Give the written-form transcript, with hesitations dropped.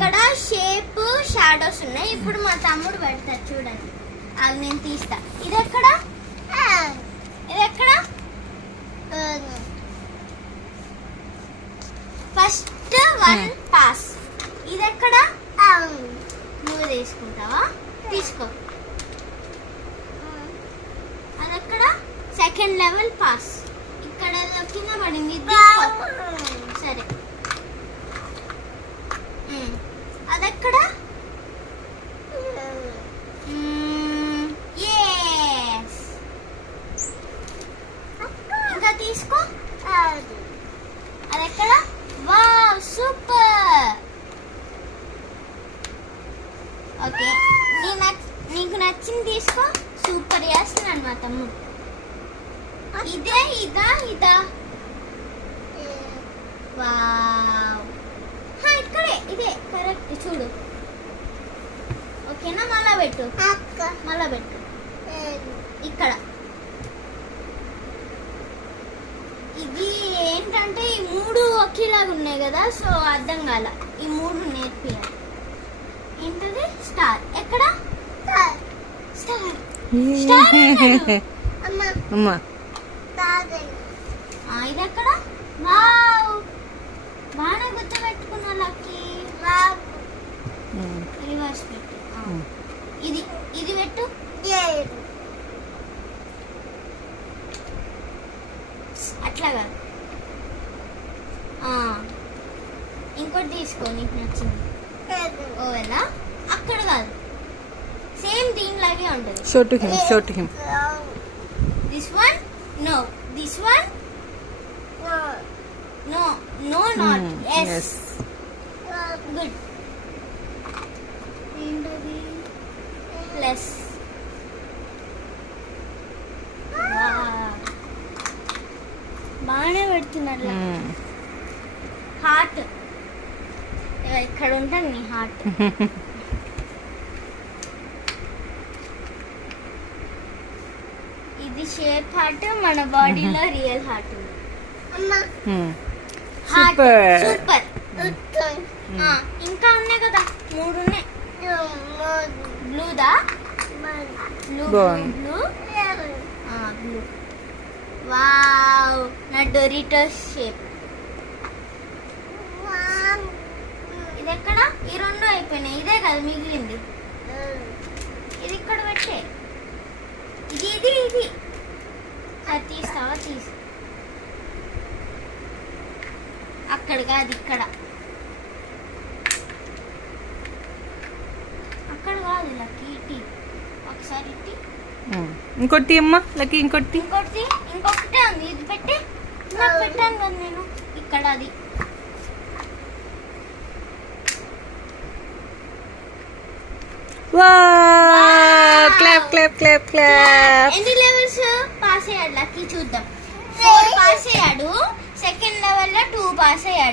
ఇక్కడ shape shadows ఉన్నాయి. ఇప్పుడు మా తమ్ముడు పెడతాడు చూడండి. అది నేను తీస్తా. ఇది ఎక్కడ ఫస్ట్ వన్ పాస్. ఇది ఎక్కడ నువ్వు తీసుకుంటావా? తీసుకో. అదెక్కడ సెకండ్ లెవెల్ పాస్. ఇక్కడ కింద పడింది. సరే అదెక్కడ ఇంకా తీసుకో. అదెక్కడ వావ్ సూపర్. ఓకే నీకు నచ్చింది తీసుకో. సూపర్ చేస్తున్నాడు మా తమ్ముడు. ఇదే ఇదా వావ్ ఇక్కడే ఇదే కరెక్ట్ చూడు. ఓకేనా? మళ్ళా పెట్టు ఇక్కడ. ఇది ఏంటంటే ఈ మూడు ఒకేలాగా ఉన్నాయి కదా, సో అర్థం కాల. ఈ మూడు నేర్పియాలి. ఏంటది? స్టార్. ఎక్కడ స్టార్? ఇది ఎక్కడ? వావ్ బాగా గుర్తుపెట్టుకున్నా లక్కీ. రివర్స్ పెట్టు. ఇది పెట్టు. అట్లాగా ఇంకోటి తీసుకో నీకు నచ్చింది. ఓవేనా? అక్కడ కాదు, సేమ్ దీనిలాగే ఉంటుంది. Show to him. This one? No. This one? No, not. Yes. Good. Plus. బాగానే పెడుతున్నారు. హార్ట్ ఇక్కడ ఉంటుంది నీ హార్ట్. ఇది షేప్ హార్ట్, మన బాడీలో రియల్ హార్ట్ ఉంది. సూపర్. ఇంకా ఉన్నాయి కదా, 3 ఉన్నాయి. బ్లూదా? బ్లూ. వావ్ నా డొరిటోస్ షేప్. ఇది ఎక్కడ? ఈ 2 అయిపోయినాయి. ఇదే కదా మిగిలింది. ఇది ఇక్కడ పెట్టే. ఇది అది తీస్తావా? అక్కడ కాదు, ఇక్కడ. అక్కడ కాదు లక్కీ. ఇటీ ఒకసారి ఇటీ. ఇంకొట్టి అమ్మా లక్కీ. ఇంకొకటి ఉంది. ఇది పెట్టి నాకు పెట్టాను కదా నేను. ఇక్కడ అది క్లాప్. ఎన్ని లెవెల్స్ పాస్ అయ్యాడు లక్కీ చూద్దాం. 4 పాస్ అయ్యాడు. సెకండ్ లెవెల్ లో 2 పాస్ అయ్యాడు.